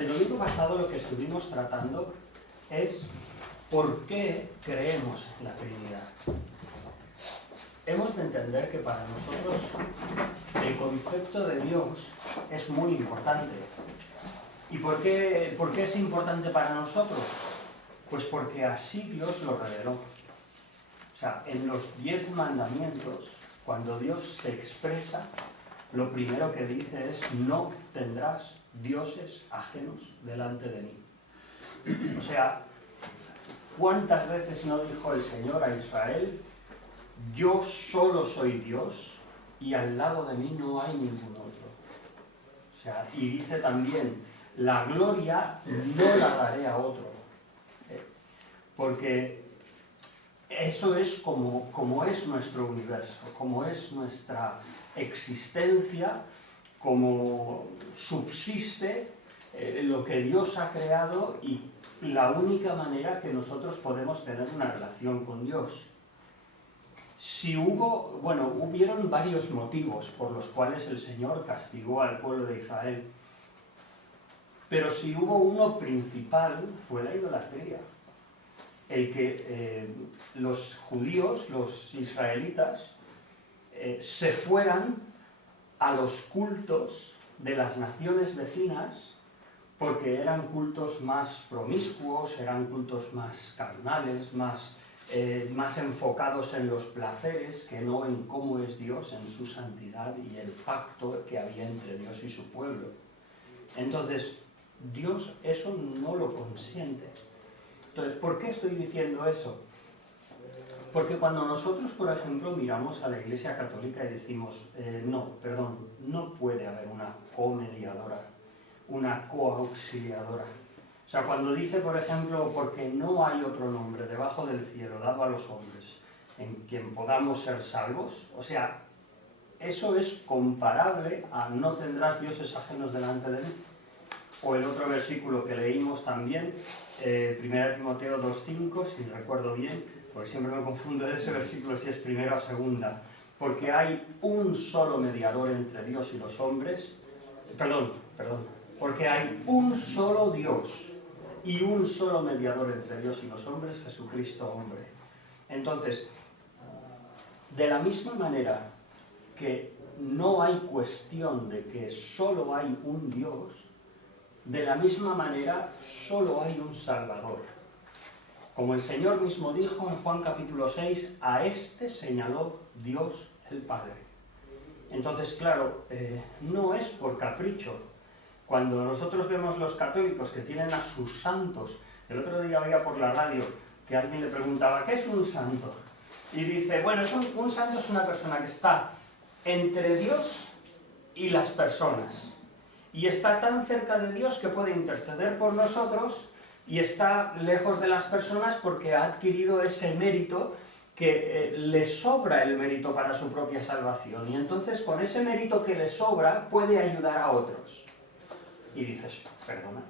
El domingo pasado lo que estuvimos tratando es por qué creemos en la Trinidad. Hemos de entender que para nosotros el concepto de Dios es muy importante. ¿Y por qué es importante para nosotros? Pues porque así Dios lo reveló. O sea, en los 10 mandamientos, cuando Dios se expresa, lo primero que dice es: no tendrás dioses ajenos delante de mí. O sea, ¿cuántas veces no dijo el Señor a Israel: yo solo soy Dios y al lado de mí no hay ningún otro? O sea, y dice también: la gloria no la daré a otro. Porque eso es como es nuestro universo, como es nuestra existencia, como subsiste lo que Dios ha creado y la única manera que nosotros podemos tener una relación con Dios. Hubieron varios motivos por los cuales el Señor castigó al pueblo de Israel, pero si hubo uno principal fue la idolatría. El que los judíos, los israelitas, se fueran a los cultos de las naciones vecinas porque eran cultos más promiscuos, eran cultos más carnales, más enfocados en los placeres que no en cómo es Dios, en su santidad y el pacto que había entre Dios y su pueblo. Entonces, Dios eso no lo consiente. Entonces, ¿por qué estoy diciendo eso? Porque cuando nosotros, por ejemplo, miramos a la Iglesia Católica y decimos, no puede haber una comediadora, una coauxiliadora. O sea, cuando dice, por ejemplo, porque no hay otro nombre debajo del cielo dado a los hombres en quien podamos ser salvos, o sea, eso es comparable a no tendrás dioses ajenos delante de mí. O el otro versículo que leímos también, 1 Timoteo 2:5, si recuerdo bien, porque siempre me confundo de ese versículo si es primera o segunda, porque hay un solo mediador entre Dios y los hombres, porque hay un solo Dios y un solo mediador entre Dios y los hombres, Jesucristo hombre. Entonces, de la misma manera que no hay cuestión de que solo hay un Dios, de la misma manera solo hay un Salvador. Como el Señor mismo dijo en Juan capítulo 6, a este señaló Dios el Padre. Entonces, claro, no es por capricho. Cuando nosotros vemos los católicos que tienen a sus santos, el otro día oía por la radio que alguien le preguntaba, ¿qué es un santo? Y dice, bueno, un santo es una persona que está entre Dios y las personas. Y está tan cerca de Dios que puede interceder por nosotros y está lejos de las personas porque ha adquirido ese mérito que le sobra el mérito para su propia salvación. Y entonces con ese mérito que le sobra puede ayudar a otros. Y dices, perdona,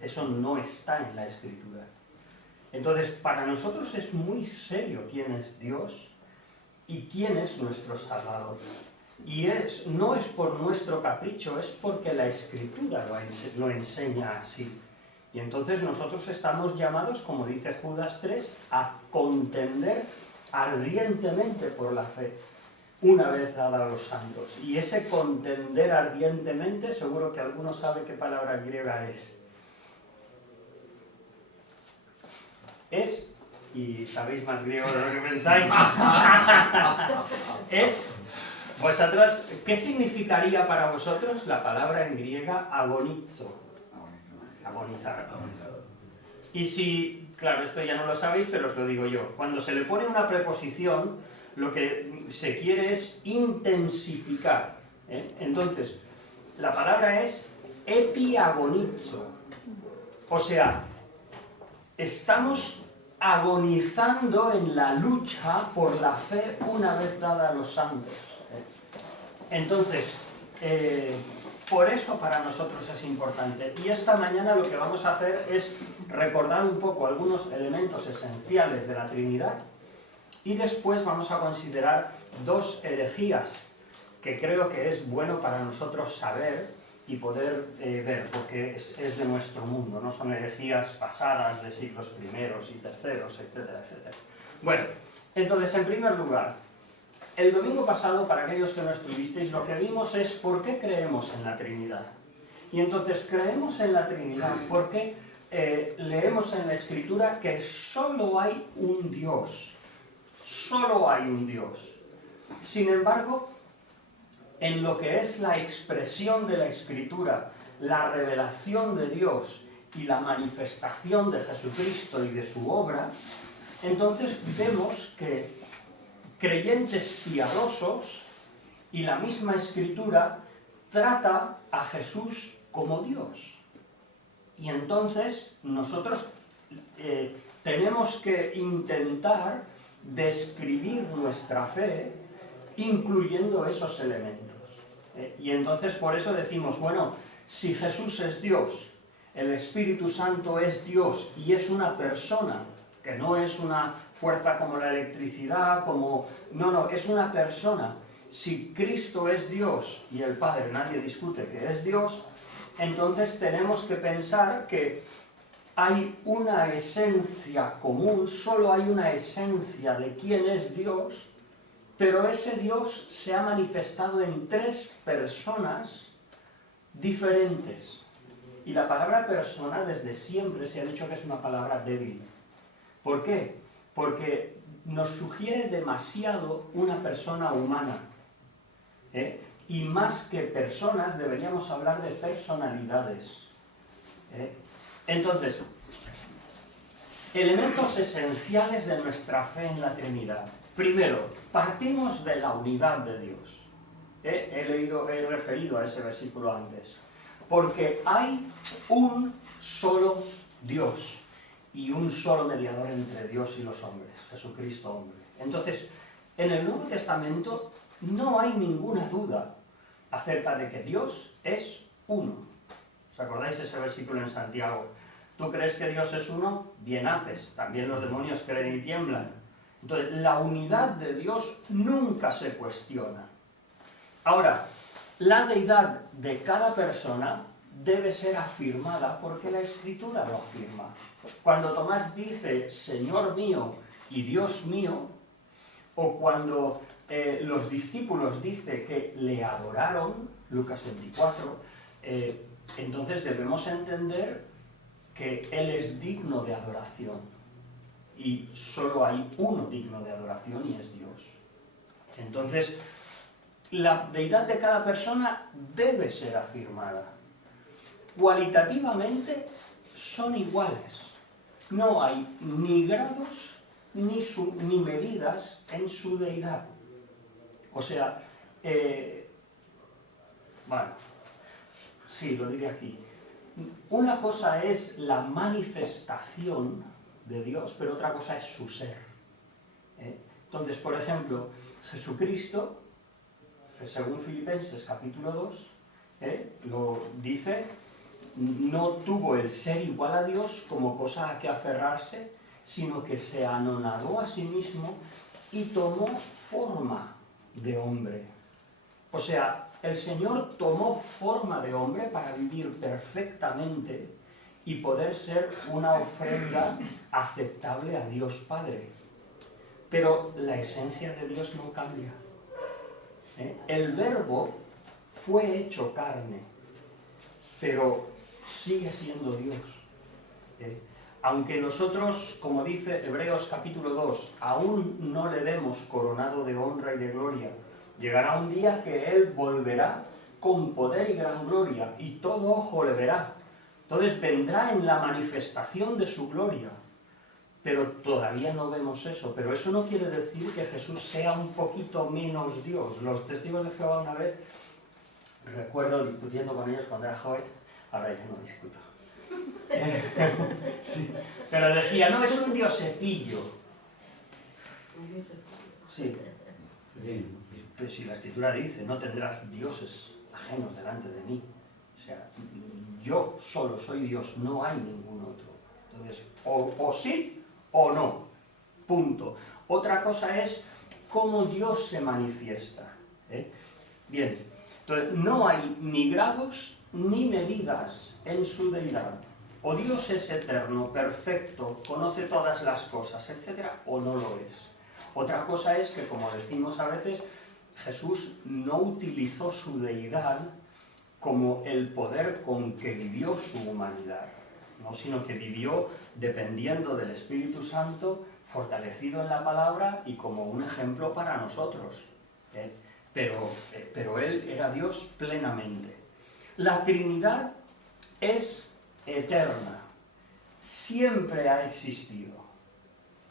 eso no está en la Escritura. Entonces para nosotros es muy serio quién es Dios y quién es nuestro Salvador. Y no es por nuestro capricho, es porque la Escritura lo enseña así. Y entonces nosotros estamos llamados, como dice Judas 3, a contender ardientemente por la fe, una vez dada a los santos. Y ese contender ardientemente, seguro que alguno sabe qué palabra griega es. Y sabéis más griego de lo que pensáis, vosotros, ¿qué significaría para vosotros la palabra en griega agonizo? Agonizar. Y si, claro, esto ya no lo sabéis, pero os lo digo yo. Cuando se le pone una preposición, lo que se quiere es intensificar. Entonces, la palabra es epiagonizo. O sea, estamos agonizando en la lucha por la fe una vez dada a los santos. Entonces, por eso para nosotros es importante. Y esta mañana lo que vamos a hacer es recordar un poco algunos elementos esenciales de la Trinidad y después vamos a considerar dos herejías que creo que es bueno para nosotros saber y poder ver, porque es de nuestro mundo, no son herejías pasadas de siglos primeros y terceros, etcétera, etcétera. Bueno, entonces, en primer lugar, el domingo pasado, para aquellos que no estuvisteis, lo que vimos es por qué creemos en la Trinidad. Y entonces creemos en la Trinidad porque leemos en la Escritura que solo hay un Dios. Solo hay un Dios. Sin embargo, en lo que es la expresión de la Escritura, la revelación de Dios y la manifestación de Jesucristo y de su obra, entonces vemos que creyentes piadosos y la misma Escritura trata a Jesús como Dios. Y entonces nosotros tenemos que intentar describir nuestra fe incluyendo esos elementos. Y entonces por eso decimos, bueno, si Jesús es Dios, el Espíritu Santo es Dios y es una persona, que no es una fuerza como la electricidad, como... No, es una persona. Si Cristo es Dios y el Padre, nadie discute que es Dios, entonces tenemos que pensar que hay una esencia común, solo hay una esencia de quién es Dios, pero ese Dios se ha manifestado en tres personas diferentes. Y la palabra persona desde siempre se ha dicho que es una palabra débil. ¿Por qué? Porque nos sugiere demasiado una persona humana. Y más que personas deberíamos hablar de personalidades. Entonces, elementos esenciales de nuestra fe en la Trinidad. Primero, partimos de la unidad de Dios. He referido a ese versículo antes. Porque hay un solo Dios y un solo mediador entre Dios y los hombres, Jesucristo hombre. Entonces, en el Nuevo Testamento no hay ninguna duda acerca de que Dios es uno. ¿Os acordáis ese versículo en Santiago? ¿Tú crees que Dios es uno? Bien haces. También los demonios creen y tiemblan. Entonces, la unidad de Dios nunca se cuestiona. Ahora, la deidad de cada persona debe ser afirmada porque la Escritura lo afirma. Cuando Tomás dice, Señor mío y Dios mío, o cuando los discípulos dicen que le adoraron, Lucas 24, entonces debemos entender que Él es digno de adoración. Y solo hay uno digno de adoración y es Dios. Entonces, la deidad de cada persona debe ser afirmada. Cualitativamente son iguales. No hay ni grados ni medidas en su deidad. O sea, bueno, sí, lo diré aquí. Una cosa es la manifestación de Dios, pero otra cosa es su ser. Entonces, por ejemplo, Jesucristo, según Filipenses capítulo 2, lo dice, no tuvo el ser igual a Dios como cosa a que aferrarse, sino que se anonadó a sí mismo y tomó forma de hombre. O sea, el Señor tomó forma de hombre para vivir perfectamente y poder ser una ofrenda aceptable a Dios Padre. Pero la esencia de Dios no cambia. El Verbo fue hecho carne, pero sigue siendo Dios. Aunque nosotros, como dice Hebreos capítulo 2, aún no le demos coronado de honra y de gloria, llegará un día que Él volverá con poder y gran gloria, y todo ojo le verá. Entonces vendrá en la manifestación de su gloria. Pero todavía no vemos eso. Pero eso no quiere decir que Jesús sea un poquito menos Dios. Los testigos de Jehová una vez, recuerdo discutiendo con ellos cuando era joven, ahora ya no discuto. Sí. Pero decía, no, es un diosecillo. Sí. Pero si la Escritura dice, no tendrás dioses ajenos delante de mí. O sea, yo solo soy Dios, no hay ningún otro. Entonces, o sí o no. Punto. Otra cosa es cómo Dios se manifiesta. Bien, entonces no hay ni grados ni medidas en su deidad. O Dios es eterno, perfecto, conoce todas las cosas, etc., o no lo es. Otra cosa es que, como decimos a veces, Jesús no utilizó su deidad como el poder con que vivió su humanidad, ¿no? Sino que vivió dependiendo del Espíritu Santo, fortalecido en la palabra y como un ejemplo para nosotros. Pero Él era Dios plenamente. La Trinidad es eterna, siempre ha existido.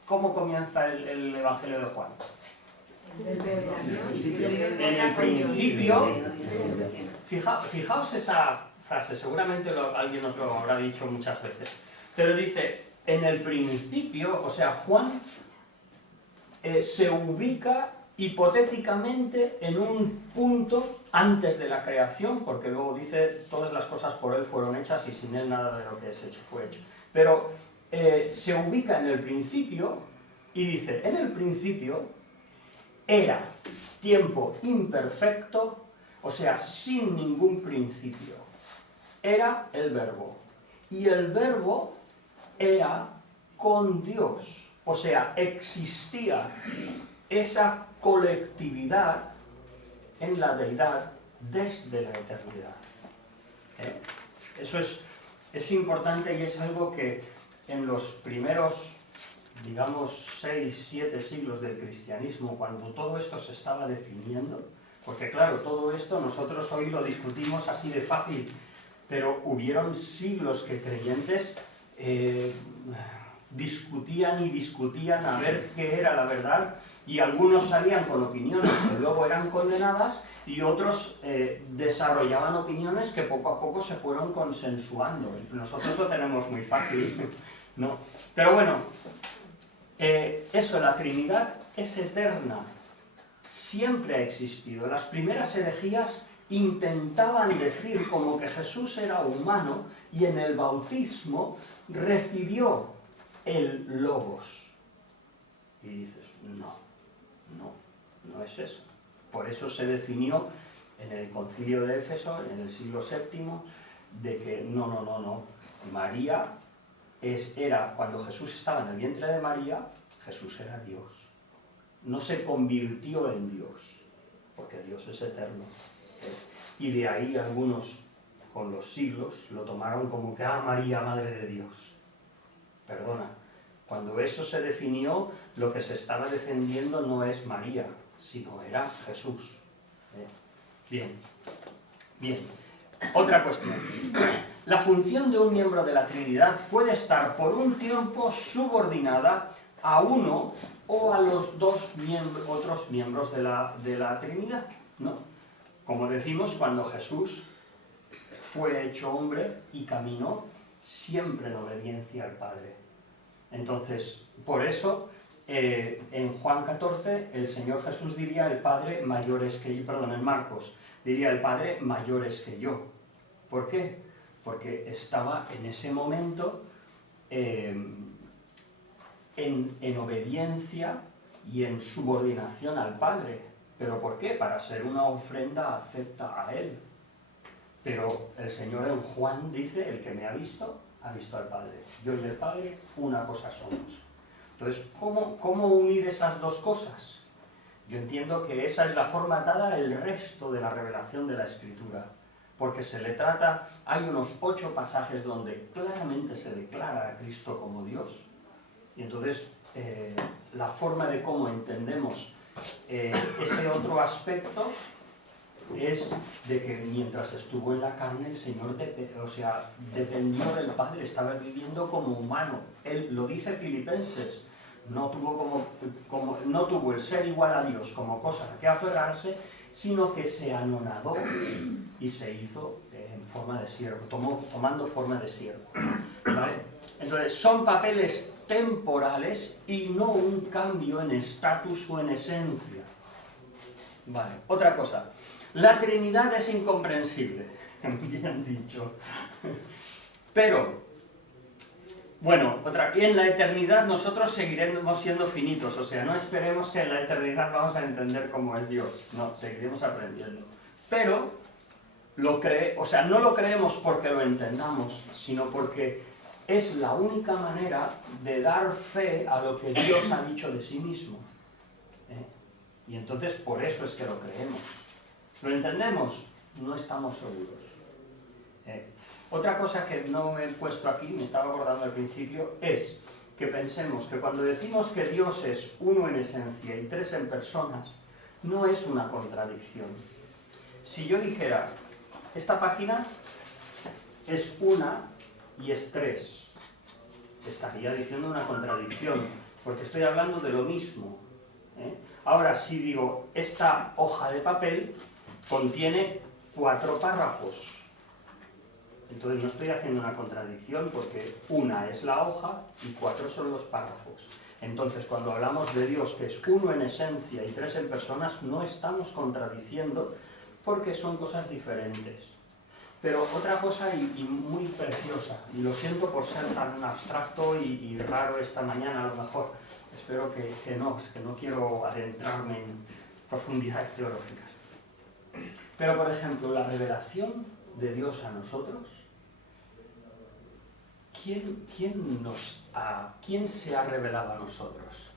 ¿Cómo comienza el Evangelio de Juan? En el principio, fijaos esa frase, seguramente alguien nos lo habrá dicho muchas veces, pero dice, en el principio, o sea, Juan se ubica hipotéticamente en un punto antes de la creación, porque luego dice, todas las cosas por él fueron hechas y sin él nada de lo que es hecho fue hecho. Pero se ubica en el principio y dice, en el principio era tiempo imperfecto, o sea, sin ningún principio. Era el verbo. Y el verbo era con Dios. O sea, existía esa colectividad en la deidad desde la eternidad. Eso es importante y es algo que en los primeros, digamos, 6, 7 siglos del cristianismo, cuando todo esto se estaba definiendo, porque claro, todo esto nosotros hoy lo discutimos así de fácil, pero hubieron siglos que creyentes discutían y discutían a ver qué era la verdad, y algunos salían con opiniones que luego eran condenadas, y otros desarrollaban opiniones que poco a poco se fueron consensuando. Nosotros lo tenemos muy fácil, ¿no? Pero bueno, eso, la Trinidad es eterna, siempre ha existido. Las primeras herejías intentaban decir como que Jesús era humano y en el bautismo recibió el Logos. Y dices, no es eso. Por eso se definió en el Concilio de Éfeso, en el siglo VII, de que no. María era, cuando Jesús estaba en el vientre de María, Jesús era Dios. No se convirtió en Dios, porque Dios es eterno. Y de ahí algunos, con los siglos, lo tomaron como que, María, Madre de Dios. Perdona, cuando eso se definió, lo que se estaba defendiendo no es María, sino era Jesús. Bien. Otra cuestión. La función de un miembro de la Trinidad puede estar por un tiempo subordinada a uno o a los dos otros miembros de la Trinidad, ¿no? Como decimos, cuando Jesús fue hecho hombre y caminó siempre en obediencia al Padre. Entonces, por eso, en Juan 14, el Señor Jesús diría, el Padre mayor es que yo, perdón, en Marcos, diría, el Padre mayor es que yo. ¿Por qué? Porque estaba en ese momento en obediencia y en subordinación al Padre. ¿Pero por qué? Para ser una ofrenda acepta a Él. Pero el Señor en Juan dice, el que me ha visto al Padre. Yo y el Padre, una cosa somos. Entonces, ¿cómo unir esas dos cosas? Yo entiendo que esa es la forma dada el resto de la revelación de la Escritura. Porque se le trata, hay unos 8 pasajes donde claramente se declara a Cristo como Dios. Y entonces, la forma de cómo entendemos ese otro aspecto es de que mientras estuvo en la carne el Señor dependió del Padre, estaba viviendo como humano. Él lo dice Filipenses, no tuvo el ser igual a Dios como cosa a que aferrarse, sino que se anonadó y se hizo en forma de siervo, tomando forma de siervo. ¿Vale? Entonces, son papeles temporales y no un cambio en estatus o en esencia. Vale, otra cosa. La Trinidad es incomprensible, bien dicho. Pero, bueno, y en la eternidad nosotros seguiremos siendo finitos, o sea, no esperemos que en la eternidad vamos a entender cómo es Dios, no, seguiremos aprendiendo. Pero o sea, no lo creemos porque lo entendamos, sino porque es la única manera de dar fe a lo que Dios ha dicho de sí mismo. Y entonces por eso es que lo creemos. ¿Lo entendemos? No estamos seguros. Otra cosa que no he puesto aquí, me estaba acordando al principio, es que pensemos que cuando decimos que Dios es uno en esencia y tres en personas, no es una contradicción. Si yo dijera, esta página es una y es tres, estaría diciendo una contradicción, porque estoy hablando de lo mismo. Ahora, si digo, esta hoja de papel contiene 4 párrafos, entonces no estoy haciendo una contradicción, porque una es la hoja y 4 son los párrafos. Entonces, cuando hablamos de Dios, que es uno en esencia y tres en personas, no estamos contradiciendo, porque son cosas diferentes. Pero otra cosa y muy preciosa, y lo siento por ser tan abstracto y raro esta mañana a lo mejor, espero que no quiero adentrarme en profundidades teológicas. Pero por ejemplo, la revelación de Dios a nosotros, ¿quién se ha revelado a nosotros?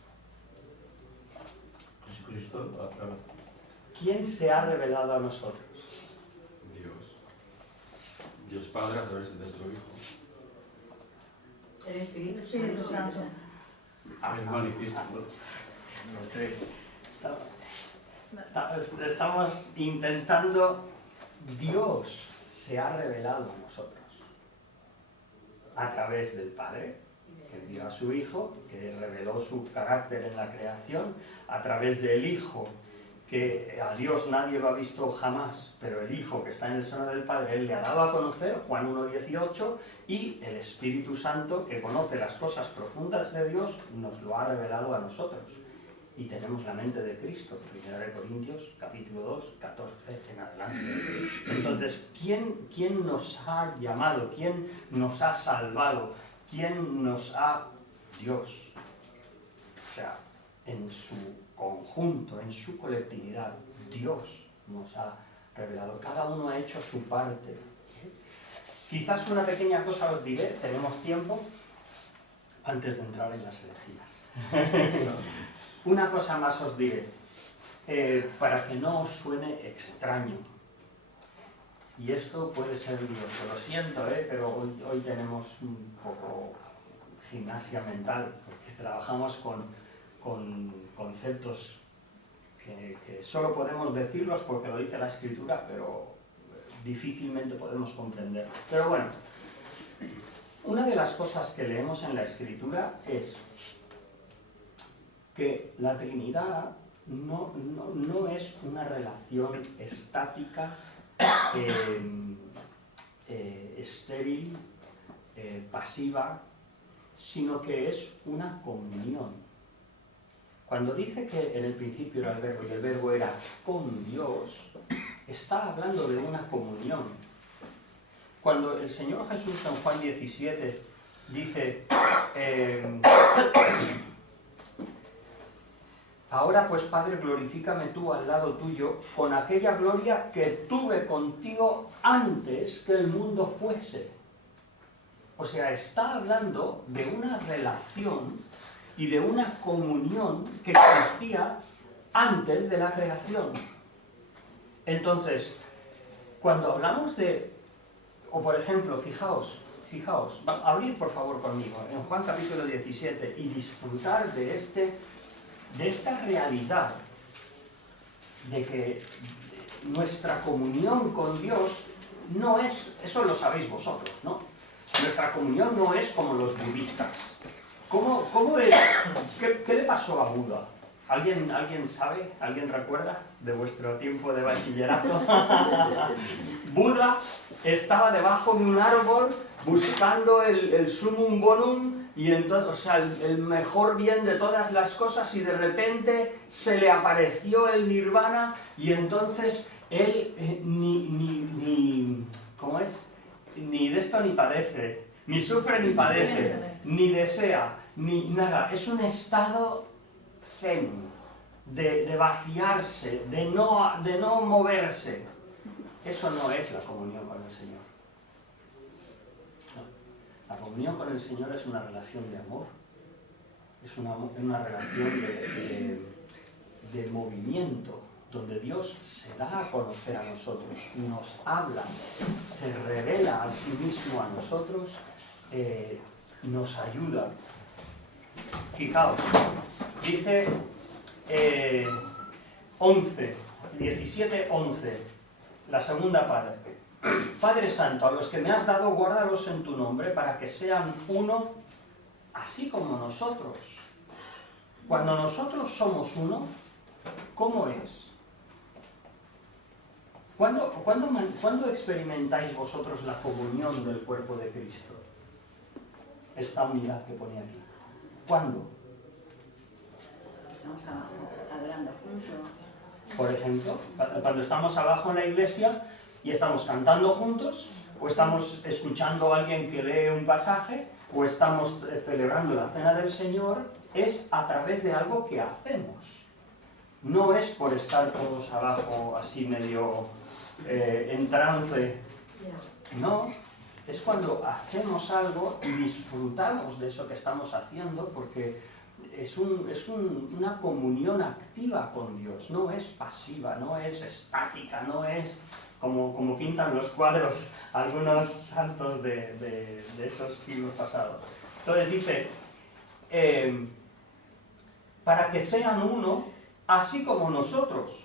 Jesucristo. ¿Quién se ha revelado a nosotros? Dios Padre a través de nuestro Hijo. El Espíritu Santo. El manifiesto. Estamos intentando, Dios se ha revelado a nosotros a través del Padre, que envió a su Hijo, que reveló su carácter en la creación, a través del Hijo, que a Dios nadie lo ha visto jamás, pero el Hijo que está en el seno del Padre, Él le ha dado a conocer, Juan 1,18, y el Espíritu Santo, que conoce las cosas profundas de Dios, nos lo ha revelado a nosotros. Y tenemos la mente de Cristo, 1 Corintios, capítulo 2, 14 en adelante. Entonces, ¿quién nos ha llamado? ¿Quién nos ha salvado? ¿Quién nos ha... Dios? O sea, en su conjunto, en su colectividad, Dios nos ha revelado. Cada uno ha hecho su parte. Quizás una pequeña cosa os diré, tenemos tiempo, antes de entrar en las herejías. Una cosa más os diré, para que no os suene extraño. Y esto puede ser lioso, lo siento, pero hoy tenemos un poco gimnasia mental, porque trabajamos con conceptos que solo podemos decirlos porque lo dice la Escritura, pero difícilmente podemos comprender. Pero bueno, una de las cosas que leemos en la Escritura es que la Trinidad no es una relación estática, estéril, pasiva, sino que es una comunión. Cuando dice que en el principio era el verbo y el verbo era con Dios, está hablando de una comunión. Cuando el Señor Jesús en Juan 17 dice ahora pues Padre, glorifícame tú al lado tuyo con aquella gloria que tuve contigo antes que el mundo fuese. O sea, está hablando de una relación y de una comunión que existía antes de la creación. Entonces, cuando hablamos de, o por ejemplo, fijaos, abrid por favor conmigo en Juan capítulo 17 y disfrutar de esta realidad de que nuestra comunión con Dios no es, eso lo sabéis vosotros, ¿no? Nuestra comunión no es como los budistas. ¿Cómo es? ¿Qué le pasó a Buda? ¿Alguien sabe? ¿Alguien recuerda de vuestro tiempo de bachillerato? Buda estaba debajo de un árbol buscando el sumum bonum, y entonces, o sea, el mejor bien de todas las cosas, y de repente se le apareció el nirvana, y entonces él ¿cómo es? Ni de esto ni padece, ni sufre ni padece, ni desea, ni nada. Es un estado zen, de vaciarse, de no moverse. Eso no es la comunión con el Señor. No. La comunión con el Señor es una relación de amor, es una relación de movimiento, donde Dios se da a conocer a nosotros, nos habla, se revela a sí mismo a nosotros, nos ayuda. Fijaos, dice 17:11, la segunda parte. Padre Santo, a los que me has dado, guárdalos en tu nombre para que sean uno, así como nosotros. Cuando nosotros somos uno, ¿cómo es? ¿Cuándo experimentáis vosotros la comunión del cuerpo de Cristo? Esta unidad que pone aquí. ¿Cuándo? Estamos adorando juntos. Por ejemplo, cuando estamos abajo en la iglesia y estamos cantando juntos, o estamos escuchando a alguien que lee un pasaje, o estamos celebrando la cena del Señor, es a través de algo que hacemos. No es por estar todos abajo así medio en trance. No, es cuando hacemos algo y disfrutamos de eso que estamos haciendo, porque es una comunión activa con Dios, no es pasiva, no es estática, no es como pintan los cuadros algunos santos de esos siglos pasados. Entonces dice, para que sean uno, así como nosotros.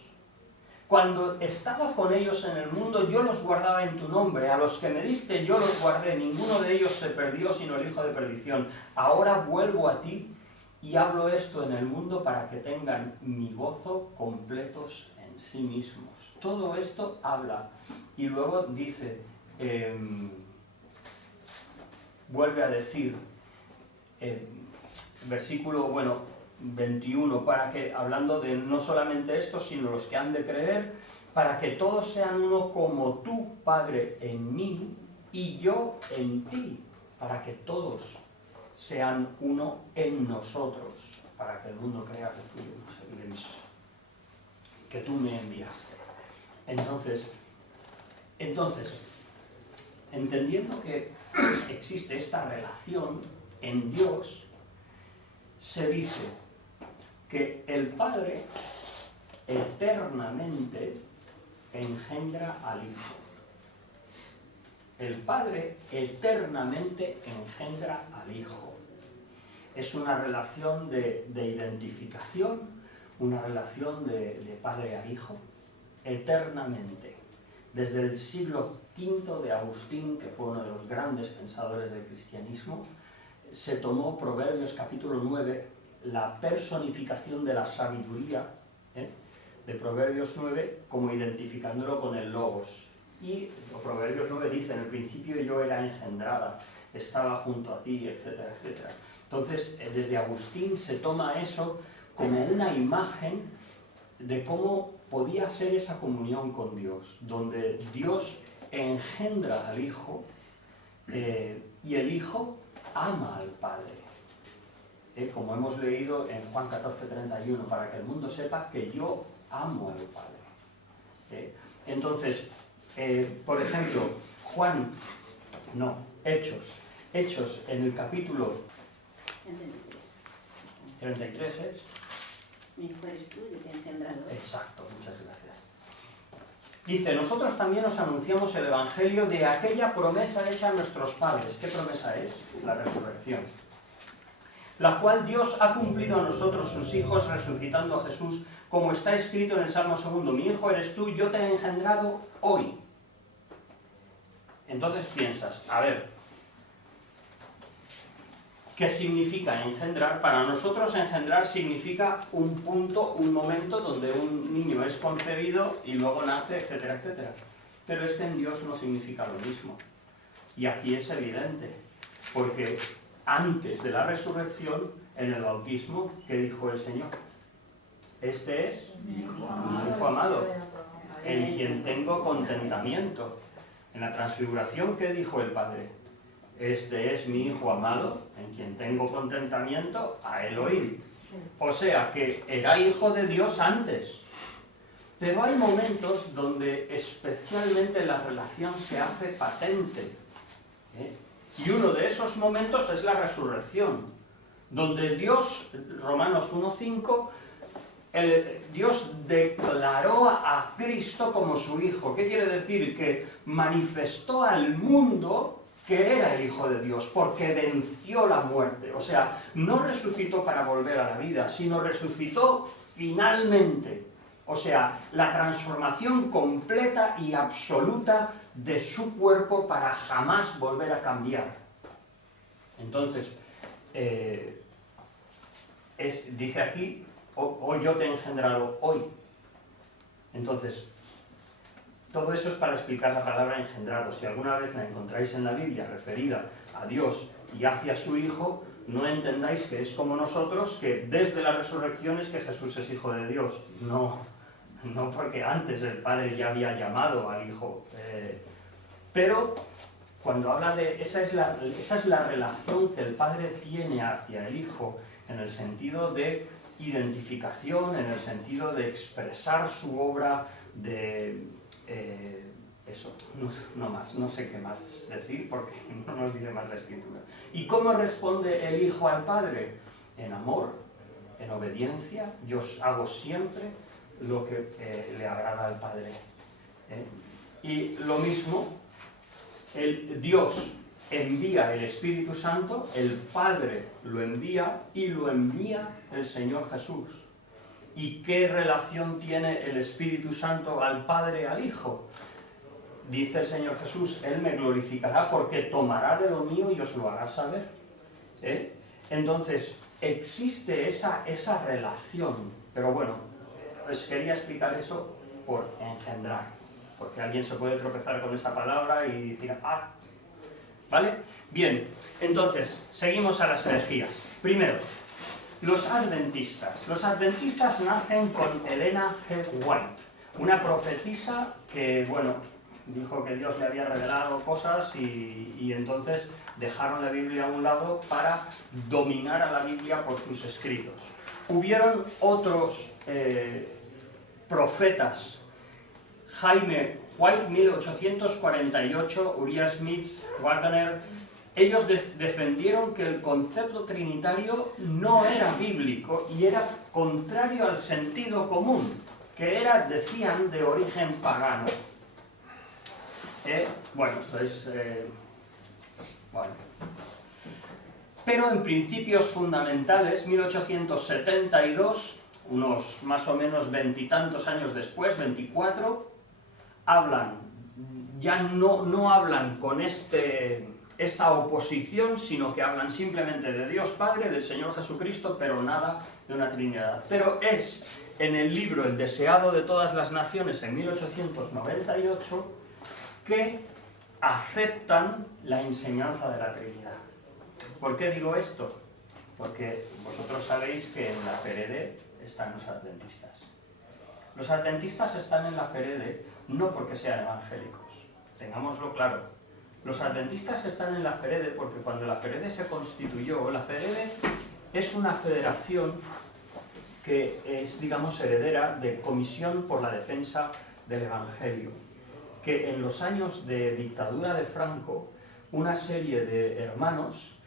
Cuando estaba con ellos en el mundo, yo los guardaba en tu nombre. A los que me diste, yo los guardé. Ninguno de ellos se perdió, sino el hijo de perdición. Ahora vuelvo a ti y hablo esto en el mundo para que tengan mi gozo completos en sí mismos. Todo esto habla. Y luego dice, vuelve a decir, versículo, 21, para que, hablando de no solamente esto, sino los que han de creer, para que todos sean uno como tú, Padre, en mí, y yo en ti, para que todos sean uno en nosotros, para que el mundo crea que tú me enviaste. Entonces, entendiendo que existe esta relación en Dios, se dice que el Padre eternamente engendra al Hijo. El Padre eternamente engendra al Hijo. Es una relación de identificación, una relación de padre a hijo, eternamente. Desde el siglo V de Agustín, que fue uno de los grandes pensadores del cristianismo, se tomó Proverbios capítulo 9, la personificación de la sabiduría, de Proverbios 9, como identificándolo con el Logos. Y Proverbios 9 dice, en el principio yo era engendrada, estaba junto a ti, etcétera, etcétera. Entonces, desde Agustín se toma eso como una imagen de cómo podía ser esa comunión con Dios, donde Dios engendra al Hijo y el Hijo ama al Padre. Como hemos leído en Juan 14:31, para que el mundo sepa que yo amo al Padre. Entonces, por ejemplo, Hechos en el capítulo 33 es. Mi hijo eres tú, yo te he engendrado. Exacto, muchas gracias. Dice, nosotros también os anunciamos el Evangelio de aquella promesa hecha a nuestros padres. ¿Qué promesa es? La resurrección. La cual Dios ha cumplido a nosotros, sus hijos, resucitando a Jesús, como está escrito en el Salmo 2, mi hijo eres tú, yo te he engendrado hoy. Entonces piensas, a ver, ¿qué significa engendrar? Para nosotros engendrar significa un punto, un momento donde un niño es concebido y luego nace, etcétera, etcétera. Pero es que en Dios no significa lo mismo. Y aquí es evidente, porque antes de la resurrección, en el bautismo, ¿qué dijo el Señor? Este es mi Hijo amado, en quien tengo contentamiento. En la transfiguración, ¿qué dijo el Padre? Este es mi Hijo amado, en quien tengo contentamiento, a él oíd. O sea, que era hijo de Dios antes. Pero hay momentos donde especialmente la relación se hace patente. Y uno de esos momentos es la resurrección, donde Dios, Romanos 1:5, Dios declaró a Cristo como su Hijo. ¿Qué quiere decir? Que manifestó al mundo que era el Hijo de Dios, porque venció la muerte. O sea, no resucitó para volver a la vida, sino resucitó finalmente. O sea, la transformación completa y absoluta de su cuerpo para jamás volver a cambiar. Entonces, dice aquí, hoy yo te he engendrado hoy. Entonces, todo eso es para explicar la palabra engendrado. Si alguna vez la encontráis en la Biblia referida a Dios y hacia su Hijo, no entendáis que es como nosotros, que desde la resurrección es que Jesús es Hijo de Dios. No porque antes el Padre ya había llamado al Hijo. Pero cuando habla de... esa es la relación que el Padre tiene hacia el Hijo, en el sentido de identificación, en el sentido de expresar su obra, de... eso, no más, no sé qué más decir porque no nos dice más la Escritura. ¿Y cómo responde el Hijo al Padre? En amor, en obediencia. Yo hago siempre lo que le agrada al Padre. Y lo mismo, Dios envía el Espíritu Santo, el Padre lo envía y lo envía el Señor Jesús. ¿Y qué relación tiene el Espíritu Santo al Padre, al Hijo? Dice el Señor Jesús, Él me glorificará porque tomará de lo mío y os lo hará saber. Entonces, existe esa relación, pero bueno, os quería explicar eso por engendrar, porque alguien se puede tropezar con esa palabra y decir, ¿vale? Bien, entonces, seguimos a las herejías. Primero, los adventistas. Los adventistas nacen con Elena G. White, una profetisa que, bueno, dijo que Dios le había revelado cosas y entonces dejaron la Biblia a un lado para dominar a la Biblia por sus escritos. Hubieron otros profetas, Jaime White, 1848, Uriah Smith, Wagner. Ellos defendieron que el concepto trinitario no era bíblico y era contrario al sentido común, que era, decían, de origen pagano. Bueno, esto es... bueno. Pero en principios fundamentales, 1872, unos más o menos veintitantos años después, 24, hablan, ya no hablan con esta oposición, sino que hablan simplemente de Dios Padre, del Señor Jesucristo, pero nada de una Trinidad. Pero es en el libro El deseado de todas las naciones, en 1898, que aceptan la enseñanza de la Trinidad. ¿Por qué digo esto? Porque vosotros sabéis que en la Ferede están los adventistas. Los adventistas están en la Ferede no porque sean evangélicos, tengámoslo claro. Los adventistas están en la Ferede porque cuando la Ferede se constituyó, la Ferede es una federación que es, digamos, heredera de Comisión por la Defensa del Evangelio, que en los años de dictadura de Franco, una serie de hermanos,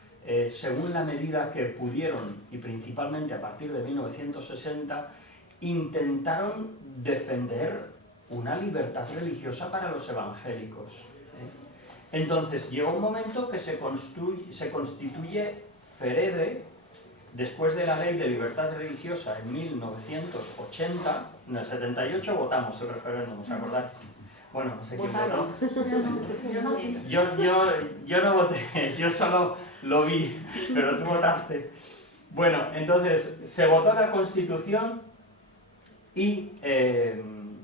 según la medida que pudieron, y principalmente a partir de 1960, intentaron defender una libertad religiosa para los evangélicos. Entonces, llegó un momento que se constituye Ferede, después de la Ley de Libertad Religiosa en 1980, en el 78 votamos el referéndum, ¿os acordáis? Bueno, no sé quién votó. Yo no voté, yo solo lo vi, pero tú votaste. Bueno, entonces se votó la Constitución y en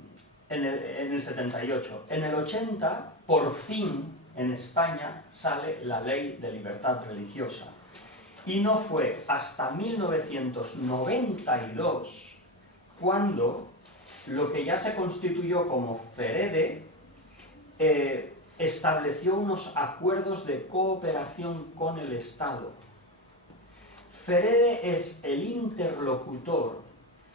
el 78. En el 80, por fin, en España sale la Ley de Libertad Religiosa. Y no fue hasta 1992 cuando lo que ya se constituyó como Ferede estableció unos acuerdos de cooperación con el Estado. Ferede es el interlocutor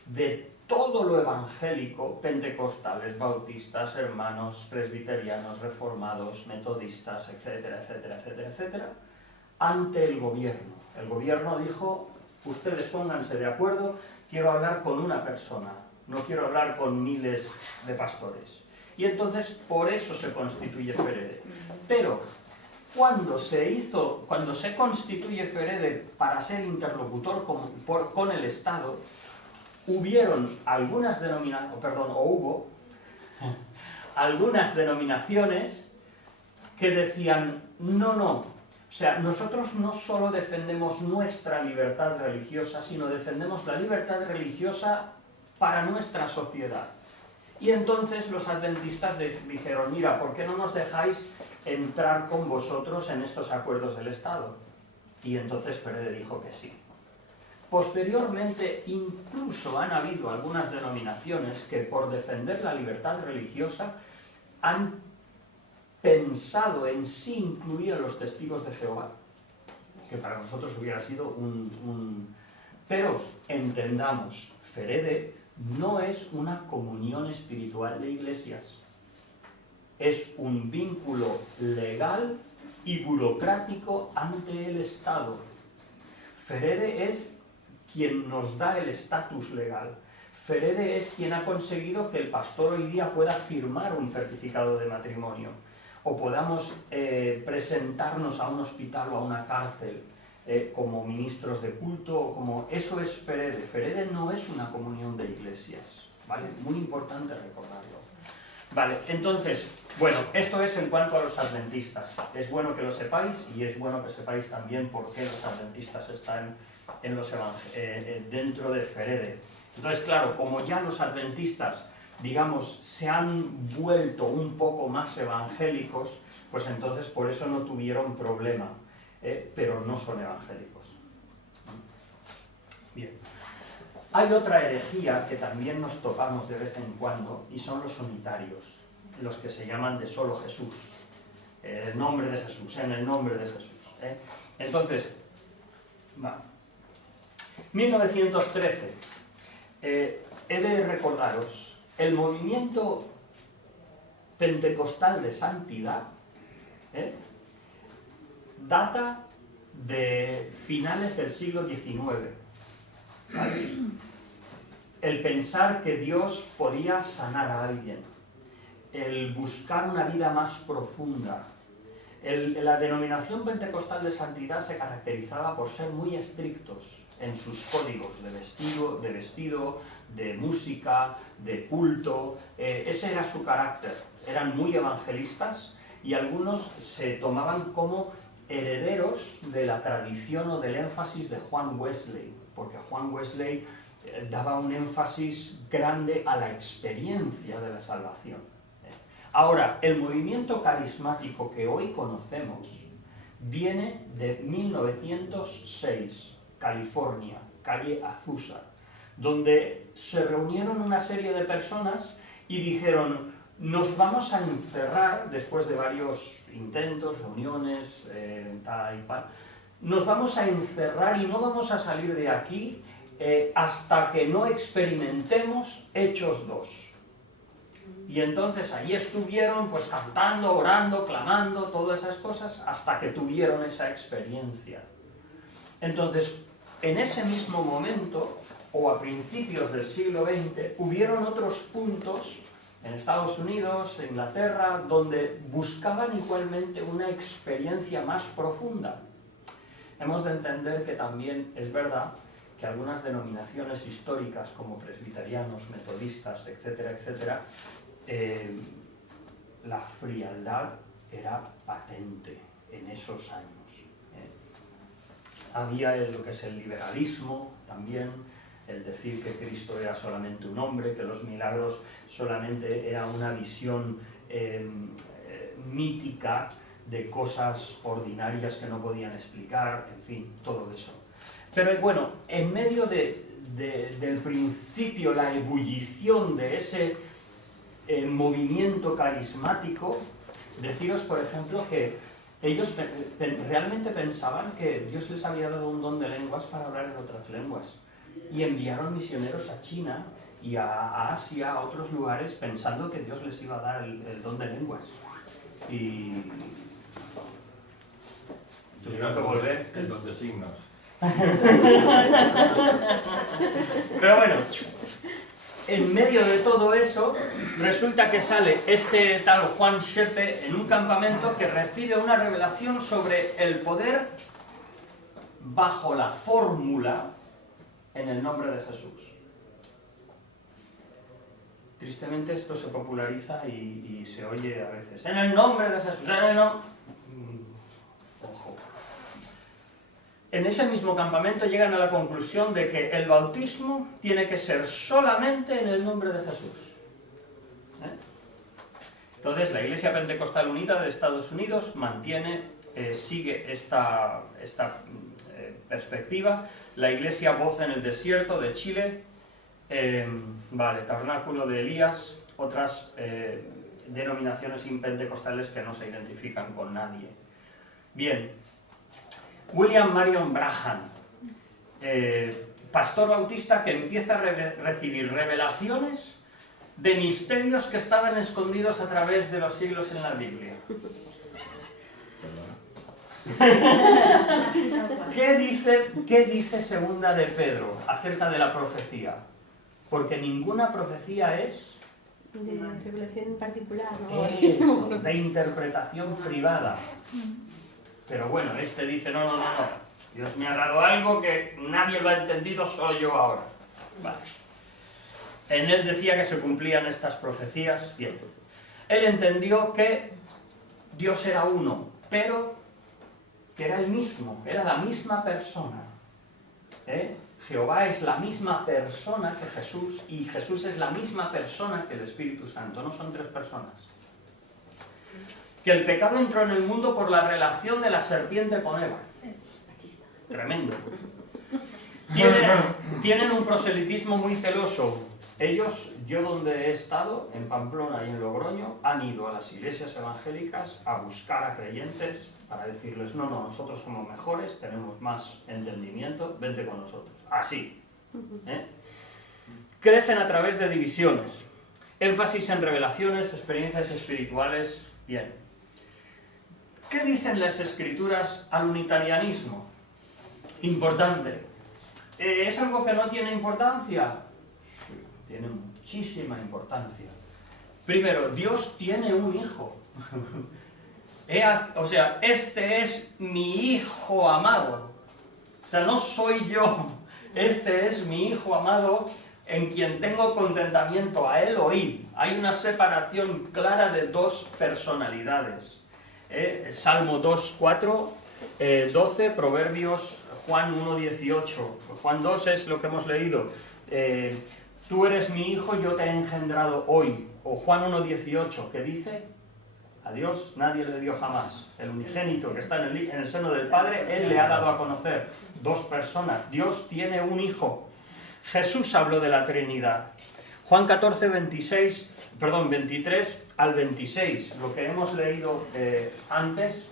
de todo lo evangélico, pentecostales, bautistas, hermanos, presbiterianos, reformados, metodistas, etcétera, etcétera, etcétera, etcétera, ante el gobierno. El gobierno dijo, ustedes pónganse de acuerdo, quiero hablar con una persona, no quiero hablar con miles de pastores. Y entonces por eso se constituye Ferede. Pero cuando se constituye Ferede para ser interlocutor con el Estado, hubo algunas denominaciones que decían, no, o sea, nosotros no solo defendemos nuestra libertad religiosa, sino defendemos la libertad religiosa para nuestra sociedad. Y entonces los adventistas dijeron, mira, ¿por qué no nos dejáis entrar con vosotros en estos acuerdos del Estado? Y entonces Ferede dijo que sí. Posteriormente, incluso han habido algunas denominaciones que por defender la libertad religiosa han pensado en sí incluir a los testigos de Jehová, que para nosotros hubiera sido Pero entendamos, Ferede no es una comunión espiritual de iglesias, es un vínculo legal y burocrático ante el Estado. Ferede es quien nos da el estatus legal. Ferede es quien ha conseguido que el pastor hoy día pueda firmar un certificado de matrimonio, o podamos presentarnos a un hospital o a una cárcel como ministros de culto, eso es Ferede. Ferede no es una comunión de iglesias, ¿vale? Muy importante recordarlo. Vale, entonces, bueno, esto es en cuanto a los adventistas. Es bueno que lo sepáis y es bueno que sepáis también por qué los adventistas están dentro de Ferede. Entonces, claro, como ya los adventistas, digamos, se han vuelto un poco más evangélicos, pues entonces por eso no tuvieron problema, pero no son evangélicos. Bien. Hay otra herejía que también nos topamos de vez en cuando, y son los unitarios, los que se llaman de solo Jesús, el nombre de Jesús, en el nombre de Jesús. Entonces, va. 1913, he de recordaros, el movimiento pentecostal de santidad data de finales del siglo XIX. ¿Vale? El pensar que Dios podía sanar a alguien, el buscar una vida más profunda. La denominación pentecostal de santidad se caracterizaba por ser muy estrictos en sus códigos de vestido, de música, de culto. Ese era su carácter. Eran muy evangelistas y algunos se tomaban como herederos de la tradición o del énfasis de Juan Wesley, porque Juan Wesley daba un énfasis grande a la experiencia de la salvación. Ahora, el movimiento carismático que hoy conocemos viene de 1906, California, calle Azusa, donde se reunieron una serie de personas y dijeron, nos vamos a encerrar, después de varios intentos, reuniones, tal y cual, nos vamos a encerrar y no vamos a salir de aquí hasta que no experimentemos Hechos 2. Y entonces allí estuvieron pues cantando, orando, clamando, todas esas cosas, hasta que tuvieron esa experiencia. Entonces, en ese mismo momento, o a principios del siglo XX, hubieron otros puntos en Estados Unidos, en Inglaterra, donde buscaban igualmente una experiencia más profunda. Hemos de entender que también es verdad que algunas denominaciones históricas como presbiterianos, metodistas, etcétera, etcétera, la frialdad era patente en esos años. Había lo que es el liberalismo también, el decir que Cristo era solamente un hombre, que los milagros solamente era una visión mítica de cosas ordinarias que no podían explicar, en fin, todo eso. Pero bueno, en medio del principio, la ebullición de ese movimiento carismático, deciros, por ejemplo, que ellos realmente pensaban que Dios les había dado un don de lenguas para hablar en otras lenguas. Y enviaron misioneros a China y a Asia, a otros lugares, pensando que Dios les iba a dar el don de lenguas. Y tuvieron que volver. El 12 signos. Pero bueno, en medio de todo eso, resulta que sale este tal Juan Shepe en un campamento que recibe una revelación sobre el poder bajo la fórmula en el nombre de Jesús. Tristemente esto se populariza y se oye a veces. En el nombre de Jesús, Ojo. En ese mismo campamento llegan a la conclusión de que el bautismo tiene que ser solamente en el nombre de Jesús. Entonces la Iglesia Pentecostal Unida de Estados Unidos sigue esta perspectiva. La Iglesia Voz en el Desierto de Chile, Tabernáculo de Elías, otras denominaciones pentecostales que no se identifican con nadie. Bien, William Marion Branham, pastor bautista que empieza a recibir revelaciones de misterios que estaban escondidos a través de los siglos en la Biblia. ¿Qué dice Segunda de Pedro acerca de la profecía? Porque ninguna profecía es de revelación en particular, ¿no? eso, de interpretación privada. Pero bueno, este dice, no, Dios me ha dado algo que nadie lo ha entendido, soy yo ahora. Vale. En él decía que se cumplían estas profecías. Bien. Él entendió que Dios era uno, pero que era el mismo, era la misma persona. Jehová es la misma persona que Jesús, y Jesús es la misma persona que el Espíritu Santo, no son tres personas. Que el pecado entró en el mundo por la relación de la serpiente con Eva. Tremendo. Tienen un proselitismo muy celoso. Ellos, yo donde he estado, en Pamplona y en Logroño, han ido a las iglesias evangélicas a buscar a creyentes para decirles, no, nosotros somos mejores, tenemos más entendimiento, vente con nosotros. Así. Crecen a través de divisiones. Énfasis en revelaciones, experiencias espirituales. Bien. ¿Qué dicen las Escrituras al unitarianismo? Importante. ¿Es algo que no tiene importancia? Sí, tiene muchísima importancia. Primero, Dios tiene un hijo. O sea, este es mi hijo amado. O sea, no soy yo. Este es mi hijo amado en quien tengo contentamiento. A él oíd. Hay una separación clara de dos personalidades. Salmo 2, 4, 12, Proverbios, Juan 1, 18. Juan 2 es lo que hemos leído. Tú eres mi hijo, yo te he engendrado hoy. O Juan 1, 18, que dice, a Dios nadie le dio jamás. El unigénito que está en el seno del Padre, Él le ha dado a conocer. Dos personas. Dios tiene un hijo. Jesús habló de la Trinidad. Juan 14, 23 al 26, lo que hemos leído antes.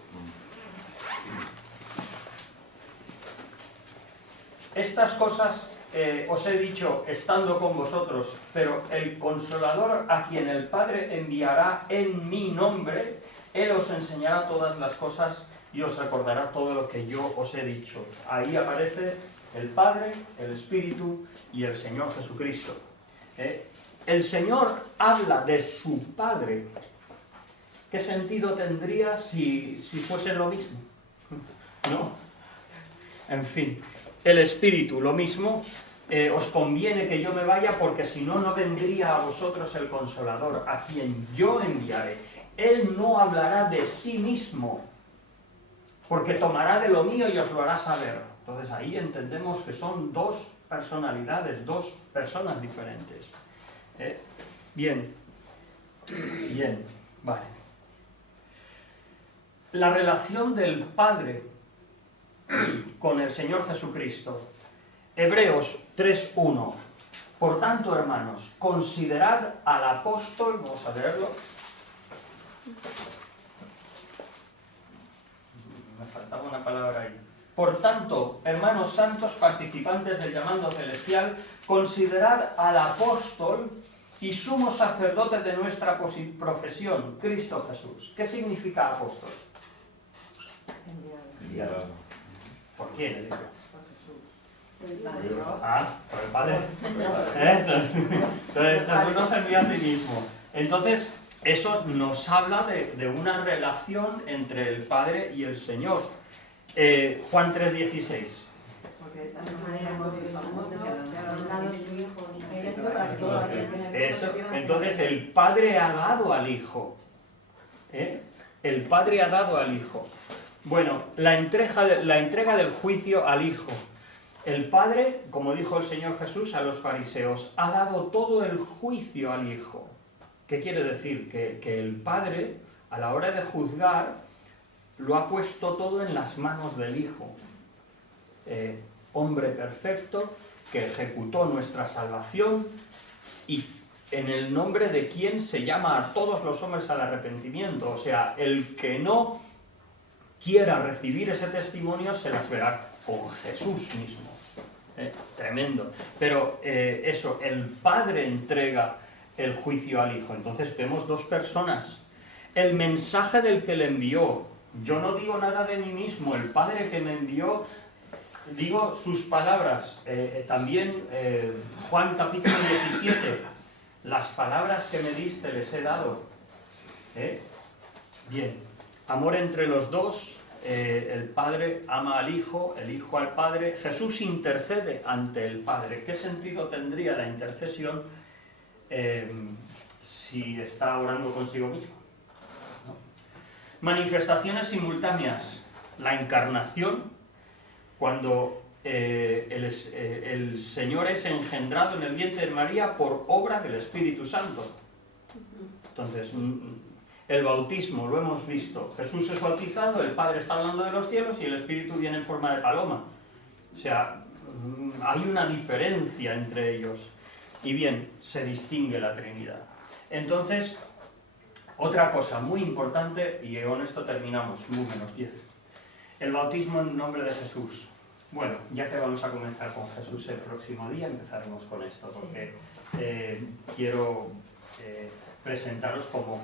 Estas cosas os he dicho estando con vosotros, pero el Consolador a quien el Padre enviará en mi nombre, Él os enseñará todas las cosas y os recordará todo lo que yo os he dicho. Ahí aparece el Padre, el Espíritu y el Señor Jesucristo. El Señor habla de su Padre. ¿Qué sentido tendría si fuesen lo mismo? ¿No? En fin, el Espíritu, lo mismo. Os conviene que yo me vaya porque si no, no vendría a vosotros el Consolador, a quien yo enviaré. Él no hablará de sí mismo, porque tomará de lo mío y os lo hará saber. Entonces ahí entendemos que son dos personalidades, dos personas diferentes. Bien, vale. La relación del Padre con el Señor Jesucristo. Hebreos 3:1. Por tanto, hermanos, considerad al apóstol, vamos a leerlo. Me faltaba una palabra ahí. Por tanto, hermanos santos, participantes del llamado celestial, considerad al apóstol y sumo sacerdote de nuestra profesión, Cristo Jesús. ¿Qué significa apóstol? Enviado. ¿Por quién? El Padre. Por el Padre. Eso es. Entonces Jesús nos envía a sí mismo. Entonces, eso nos habla de una relación entre el Padre y el Señor. Juan 3:16. Eso. Entonces el Padre ha dado al Hijo. El Padre ha dado al Hijo. Bueno, la entrega del juicio al Hijo. El Padre, como dijo el Señor Jesús a los fariseos, ha dado todo el juicio al Hijo. ¿Qué quiere decir? Que el Padre, a la hora de juzgar, lo ha puesto todo en las manos del Hijo. Hombre perfecto, que ejecutó nuestra salvación y en el nombre de quien se llama a todos los hombres al arrepentimiento. O sea, el que no quiera recibir ese testimonio se las verá con Jesús mismo. Tremendo. Pero eso, el Padre entrega el juicio al Hijo. Entonces vemos dos personas. El mensaje del que le envió. Yo no digo nada de mí mismo. El Padre que me envió, digo sus palabras. También Juan capítulo 17. Las palabras que me diste les he dado. Bien. Amor entre los dos. El Padre ama al Hijo, el Hijo al Padre. Jesús intercede ante el Padre. ¿Qué sentido tendría la intercesión si está orando consigo mismo? ¿No? Manifestaciones simultáneas. La encarnación, cuando el Señor es engendrado en el vientre de María por obra del Espíritu Santo. Entonces, el bautismo, lo hemos visto. Jesús es bautizado, el Padre está hablando de los cielos y el Espíritu viene en forma de paloma. O sea, hay una diferencia entre ellos. Y bien, se distingue la Trinidad. Entonces, otra cosa muy importante, y con esto terminamos, números 10. El bautismo en nombre de Jesús. Bueno, ya que vamos a comenzar con Jesús el próximo día, empezaremos con esto, porque quiero presentaros como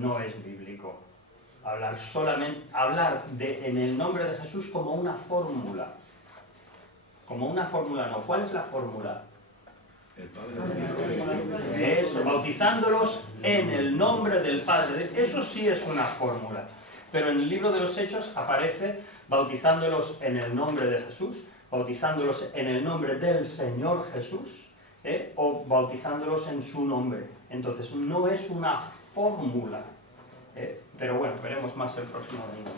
no es bíblico. Hablar en el nombre de Jesús como una fórmula. Como una fórmula no. ¿Cuál es la fórmula? El Padre. Eso, bautizándolos en el nombre del Padre. Eso sí es una fórmula. Pero en el libro de los Hechos aparece bautizándolos en el nombre de Jesús, bautizándolos en el nombre del Señor Jesús, o bautizándolos en su nombre. Entonces no es una fórmula. Pero bueno, veremos más el próximo domingo.